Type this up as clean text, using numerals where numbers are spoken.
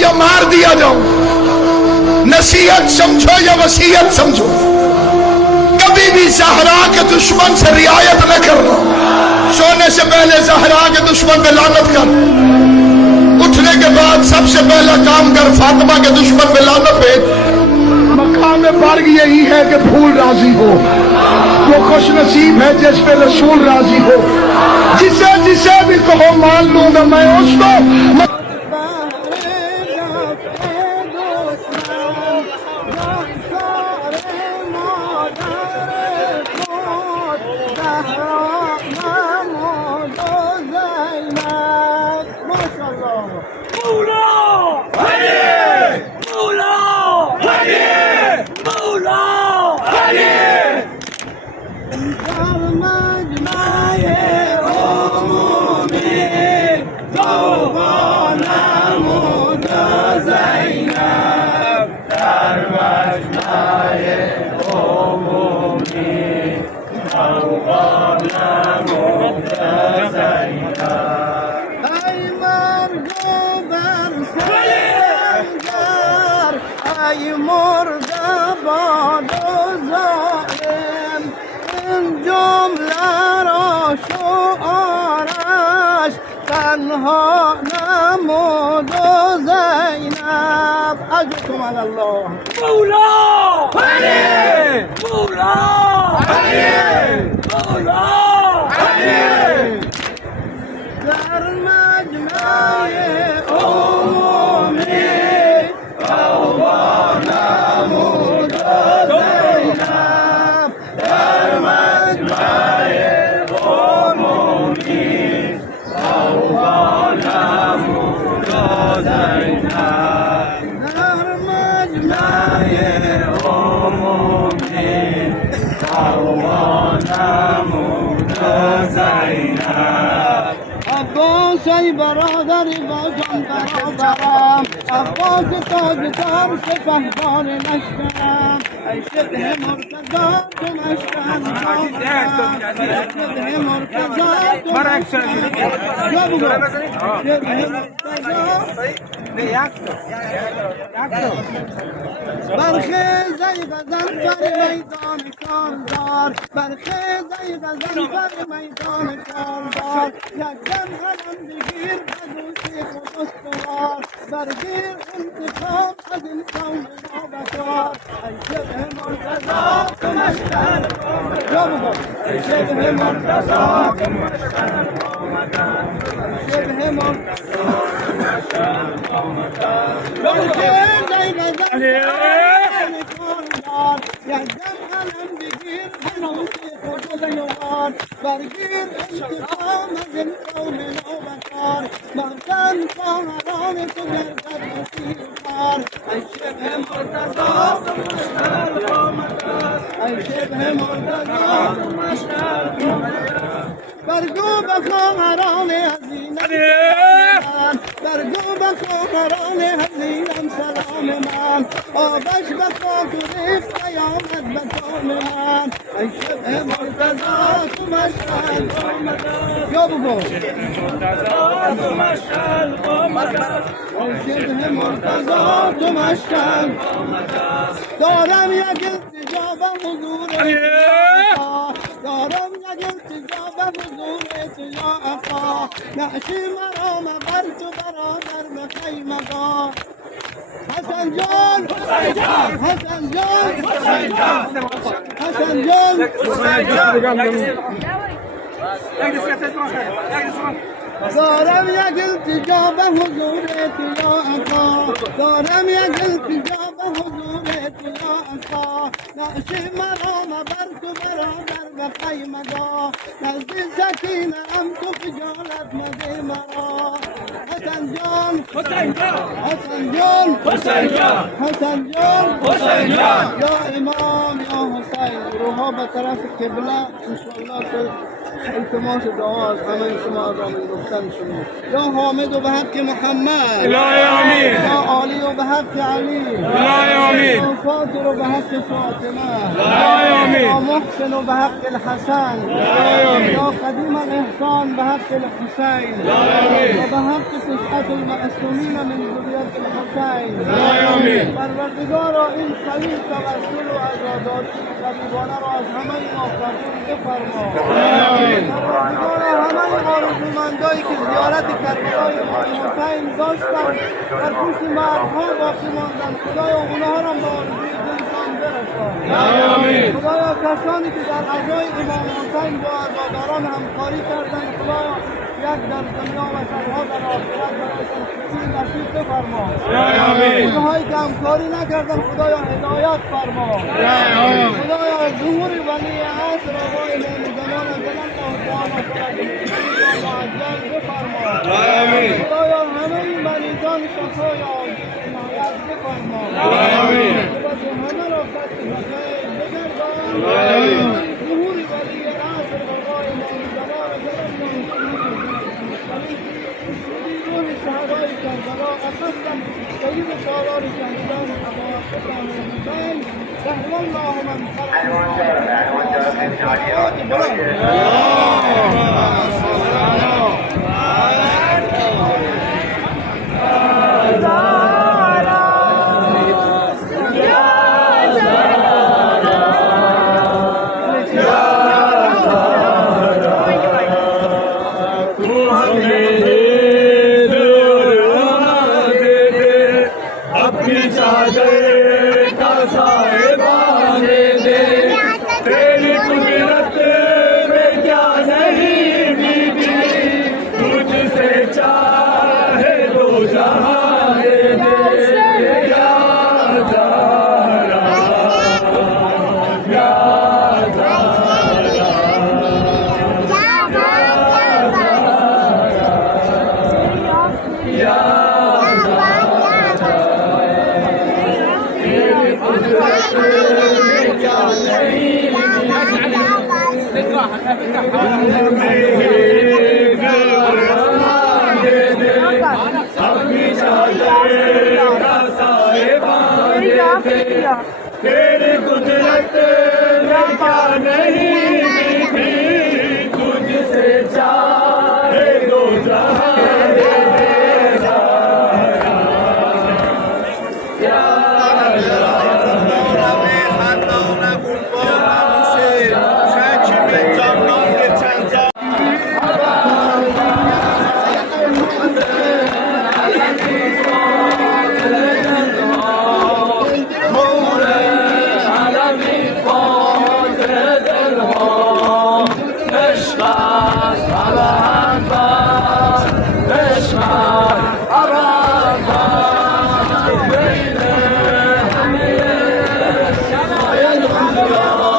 या मार दिया जाऊं, नसीहत समझो या वसीयत समझो, कभी भी ज़हरा के दुश्मन से रियायत न करना। सोने से पहले ज़हरा के दुश्मन पे लानत कर, उठने के बाद सबसे पहला काम कर फातिमा के दुश्मन पे लानत भेज। मकाम फर्क यही है कि फूल राजी हो, वो खुश नसीब है जिस पे रसूल राजी हो। जिसे जिसे भी कहो मान लूंगा मैं उसको। ای مرده باد و ظالم، این جمله را شعارش تنها نمود و زینب. اجرکم علی الله. مولا علی، مولا علی، مولا علی. در مجمع عمومی عباس ای برادری با جان برابرم، عباس تاجدار سپهدار لشکرم، ای شبه مرتضی تو مشکن شبه مرتضی تو برخیز ای غزل بر میدان کاردار، برخیز ای غزل بر میدان کاردار، یک دم علم بگیر بدوسی خود استوار، برگیر انتقام از این قوم نابکار. ای شبه مرتضی تو مشکن ای شبه مرتضی تو مشکن شبه مرتضی تو مشکن برخیز ای غزل یکدم علم بگیر هنوزی خود نوار، برگیر انتقام از این قوم نوبکار، مردن خواهران تو گردد نصیب‌کار. ای شبه مرتضی تو مشکل آمدست، ای شبه مرتضی تو مشکل آمدست. برگو به خواهران حزینم سلام من، برگو به خواهران حزینم سلام من، آبش به خاک و ریخت قیامت به کام من. ای شبه مرتضی تو مشکل آمدست، یا بگو شبه مرتضی تو مشکل آمدست، ای شبه مرتضی تو مشکل آمدست. دارم یک التجا به حضور آقا، دارم یک التجا به حضور تو یا آقا، نعشی مرا مبر تو برادر به خیمگاه. حسن جان حسین جان حسن جان حسین جان حسن جان حسین جان. دارم یک التجا به حضور تو یا آقا، دارم یک التجا به حضور تو یا آقا، نعشی مرا مبر تو برادر به خیمگاه، نزد سکینه ام تو خجالت مده مرا. حسن جان حسین جان حسن جان حسین جان حسن جان حسین جان، یا امام یا حسین روها به طرف قبله انشاءالله که التماس دعا از همه شما از آمین گفتن شما یا حامد و به حق محمد الهی آمین یا عالی و به حق علی الهی آمین یا فاطر و به حق فاطمه الهی آمین یا محسن و به حق الحسن الهی آمین یا قدیم الاحسان به حق الحسین و به حق تسعة المعصومین من ذریة الحسین الهی آمین پروردگارا این قوی توسل و عزاداری قریبانه را از همه ما قبول بفرما پروردگارا همه آرزومندایی که زیارت کربلای امام حسین داشتند در پوش مردها باقی ماندند خدایا اونها را به آرزوی دلشان برسان خدایا کسانی که در عزای امام حسین با عزاداران همکاری کردند خدایا یک در دنیا و سرها در آخرت برایشان خوشی نصیب بفرما اونهایی که همکاری نکردند خدایا هدایت فرما خدایا ظهور ولی عصر آقای مومنان جلال الله تعالی معجل بفرما خدایا همه این مریضان شفای عاجل عنایت بفرما خدایا همه را خط بخیر بگردان ظهور ولی عصر آقای مومنان جلال روح شهدای کربلا اخذتم سید سالار شهیدان ابا حسن حسین رحم الله من तेरी कुदरत में क्या नहीं बीती तुझसे चाहे दो जहां Allah